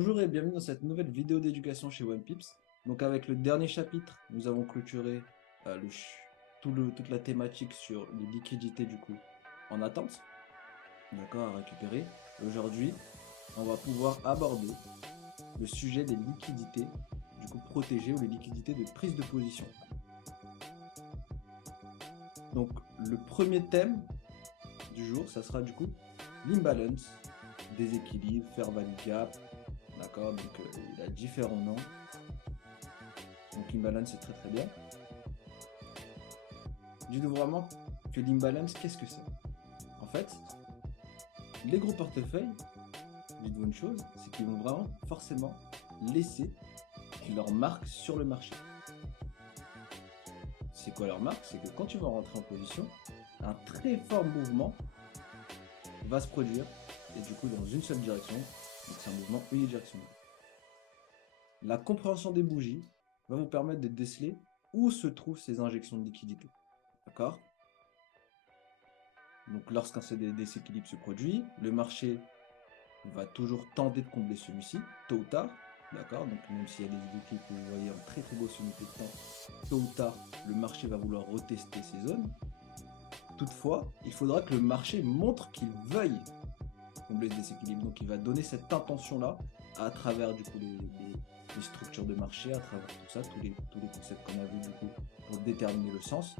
Bonjour et bienvenue dans cette nouvelle vidéo d'éducation chez OnePips. Donc avec le dernier chapitre, nous avons clôturé toute la thématique sur les liquidités du coup en attente, d'accord, à récupérer. Aujourd'hui, on va pouvoir aborder le sujet des liquidités du coup protégées ou les liquidités de prise de position. Donc le premier thème du jour, ça sera du coup l'imbalance, déséquilibre, fair value gap, d'accord, donc il a différents noms. Donc l'imbalance c'est très très bien. Dites-vous vraiment que l'imbalance, qu'est-ce que c'est? En fait, les gros portefeuilles, dites-vous une chose, c'est qu'ils vont vraiment forcément laisser leur marque sur le marché. C'est quoi leur marque? C'est que quand tu vas rentrer en position, un très fort mouvement va se produire et du coup dans une seule direction, donc c'est un mouvement unidirectionnel. La compréhension des bougies va vous permettre de déceler où se trouvent ces injections de liquidité. D'accord? Donc lorsqu'un déséquilibre se produit, le marché va toujours tenter de combler celui-ci, tôt ou tard, d'accord? Donc même s'il y a des équipes que vous voyez en très très grosse unité de temps, tôt ou tard, le marché va vouloir retester ces zones. Toutefois, il faudra que le marché montre qu'il veuille combler ce déséquilibre. Donc il va donner cette intention-là à travers du coup les structures de marché, à travers tout ça, tous les concepts qu'on a vus du coup pour déterminer le sens.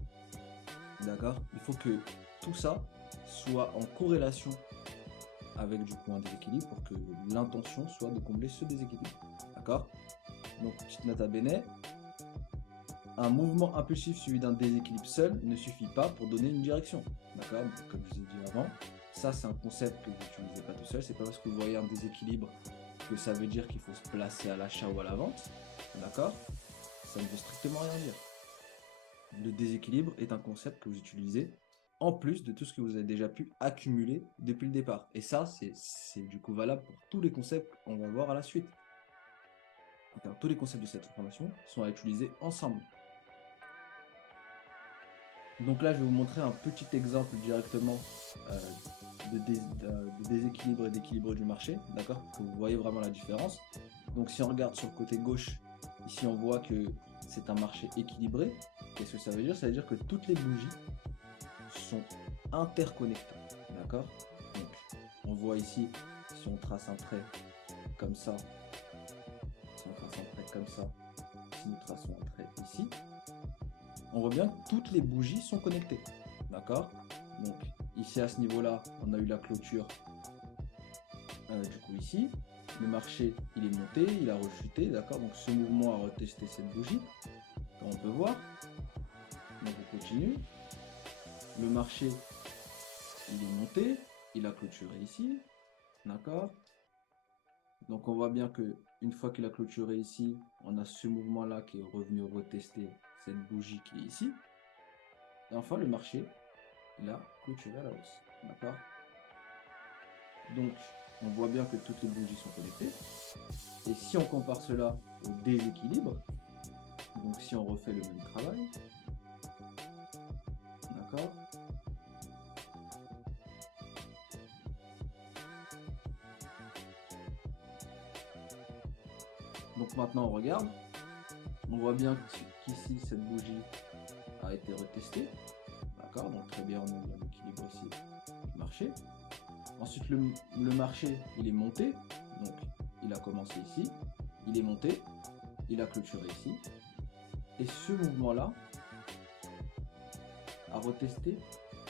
D'accord? Il faut que tout ça soit en corrélation avec du coup un déséquilibre pour que l'intention soit de combler ce déséquilibre. D'accord? Donc, petite nota bene, un mouvement impulsif suivi d'un déséquilibre seul ne suffit pas pour donner une direction. D'accord? Comme je vous ai dit avant, ça c'est un concept que vous n'utilisez pas tout seul. C'est pas parce que vous voyez un déséquilibre que ça veut dire qu'il faut se placer à l'achat ou à la vente. D'accord? Ça ne veut strictement rien dire. Le déséquilibre est un concept que vous utilisez en plus de tout ce que vous avez déjà pu accumuler depuis le départ. Et ça, c'est du coup valable pour tous les concepts qu'on va voir à la suite. Donc, tous les concepts de cette formation sont à utiliser ensemble. Donc là, je vais vous montrer un petit exemple directement de déséquilibre et d'équilibre du marché, d'accord? Pour que vous voyez vraiment la différence. Donc si on regarde sur le côté gauche, ici on voit que c'est un marché équilibré. Qu'est-ce que ça veut dire? Ça veut dire que toutes les bougies sont interconnectées, d'accord? Donc on voit ici, si on trace un trait comme ça, si on trace un trait comme ça, si nous traçons un trait ici, on voit bien que toutes les bougies sont connectées, d'accord? Donc ici à ce niveau-là, on a eu la clôture du coup ici. Le marché, il est monté, il a rechuté, d'accord? Donc ce mouvement a retesté cette bougie, comme on peut voir. Donc on continue. Le marché, il est monté, il a clôturé ici, d'accord? Donc on voit bien que une fois qu'il a clôturé ici, on a ce mouvement-là qui est revenu retester cette bougie qui est ici. Et enfin le marché, il a clôturé à la hausse, d'accord? Donc on voit bien que toutes les bougies sont connectées. Et si on compare cela au déséquilibre, donc si on refait le même travail, d'accord? Donc maintenant on regarde, on voit bien qu'ici cette bougie a été retestée, d'accord? Donc très bien, on a l'équilibre ici du marché. Ensuite le marché il est monté, donc il a commencé ici, il est monté, il a clôturé ici, et ce mouvement-là a retesté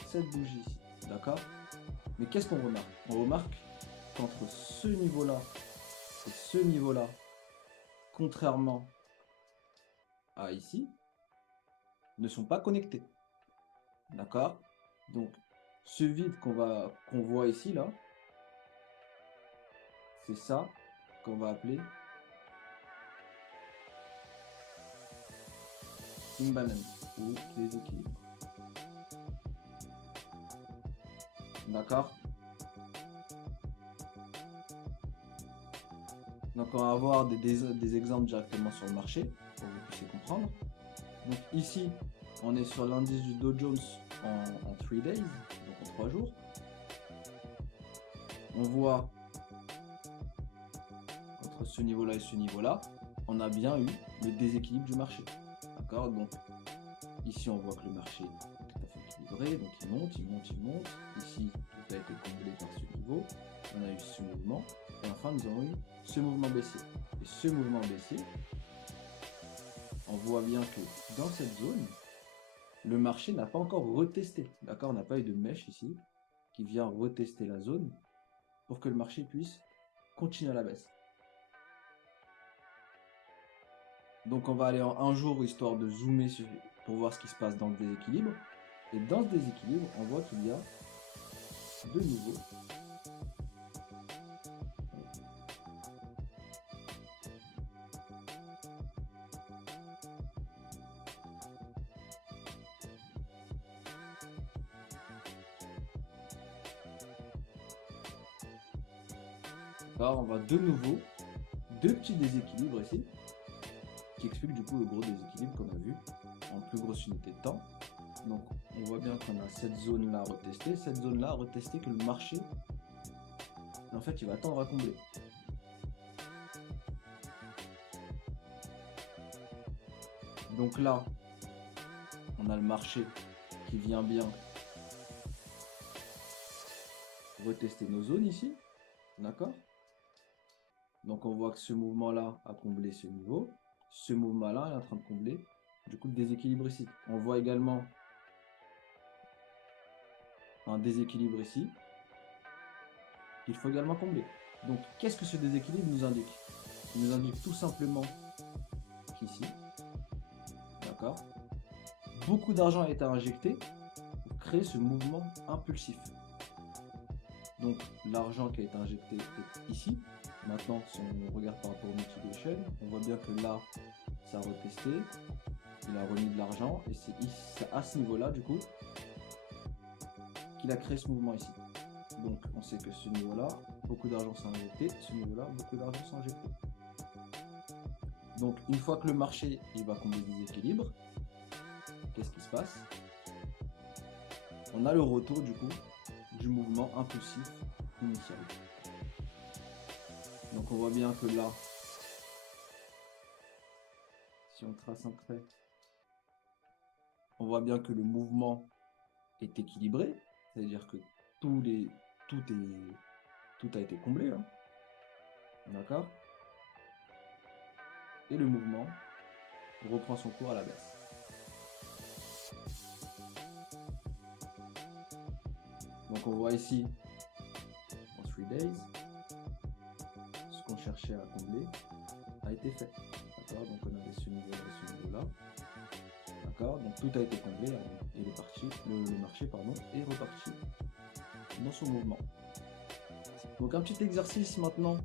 cette bougie ici, d'accord? Mais qu'est-ce qu'on remarque? On remarque qu'entre ce niveau-là et ce niveau-là, contrairement à ici, ne sont pas connectés. D'accord? Donc, ce vide qu'on voit ici, là, c'est ça qu'on va appeler imbalance ou déséquilibre. D'accord? Donc, on va avoir des exemples directement sur le marché pour que vous puissiez comprendre. Donc, ici, on est sur l'indice du Dow Jones en 3 days, donc en 3 jours. On voit entre ce niveau-là et ce niveau-là, on a bien eu le déséquilibre du marché. D'accord? Donc, ici, on voit que le marché est tout à fait équilibré. Donc, il monte, il monte, il monte. Ici, tout a été comblé par ce niveau. On a eu ce mouvement. Et enfin, nous avons eu ce mouvement baissier. Et ce mouvement baissier, on voit bien que dans cette zone, le marché n'a pas encore retesté. D'accord? On n'a pas eu de mèche ici qui vient retester la zone pour que le marché puisse continuer à la baisse. Donc on va aller en un jour histoire de zoomer pour voir ce qui se passe dans le déséquilibre. Et dans ce déséquilibre, on voit qu'il y a de nouveau on voit de nouveau deux petits déséquilibres ici qui expliquent du coup le gros déséquilibre qu'on a vu en plus grosse unité de temps. Donc on voit bien qu'on a cette zone là retestée, cette zone là retestée que le marché en fait il va attendre à combler. Donc là on a le marché qui vient bien retester nos zones ici, d'accord? Donc on voit que ce mouvement là a comblé ce niveau, ce mouvement là est en train de combler du coup le déséquilibre ici. On voit également un déséquilibre ici qu'il faut également combler. Donc qu'est-ce que ce déséquilibre nous indique? Il nous indique tout simplement qu'ici, d'accord, beaucoup d'argent a été injecté pour créer ce mouvement impulsif. Donc l'argent qui a été injecté est ici. Maintenant, si on regarde par rapport au mitigation, on voit bien que là, ça a retesté, il a remis de l'argent, et c'est à ce niveau-là, du coup, qu'il a créé ce mouvement ici. Donc on sait que ce niveau-là, beaucoup d'argent s'est injecté, ce niveau-là, beaucoup d'argent s'est injecté. Donc une fois que le marché il va combler des équilibres, qu'est-ce qui se passe? On a le retour du coup du mouvement impulsif initial. Donc on voit bien que là, si on trace un trait, on voit bien que le mouvement est équilibré, c'est-à-dire que tout a été comblé, hein. D'accord? Et le mouvement reprend son cours à la baisse. Donc on voit ici, en 3 days, ce qu'on cherchait à combler a été fait. D'accord? Donc on avait ce niveau-là et ce niveau-là. D'accord? Donc tout a été comblé et le marché est reparti dans son mouvement. Donc un petit exercice maintenant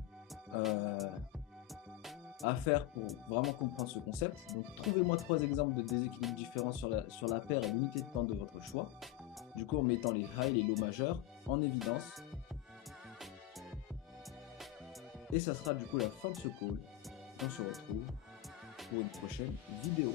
à faire pour vraiment comprendre ce concept. Donc trouvez-moi 3 exemples de déséquilibres différents sur la paire et l'unité de temps de votre choix. Du coup en mettant les highs et les lows majeurs en évidence. Et ça sera du coup la fin de ce call. On se retrouve pour une prochaine vidéo.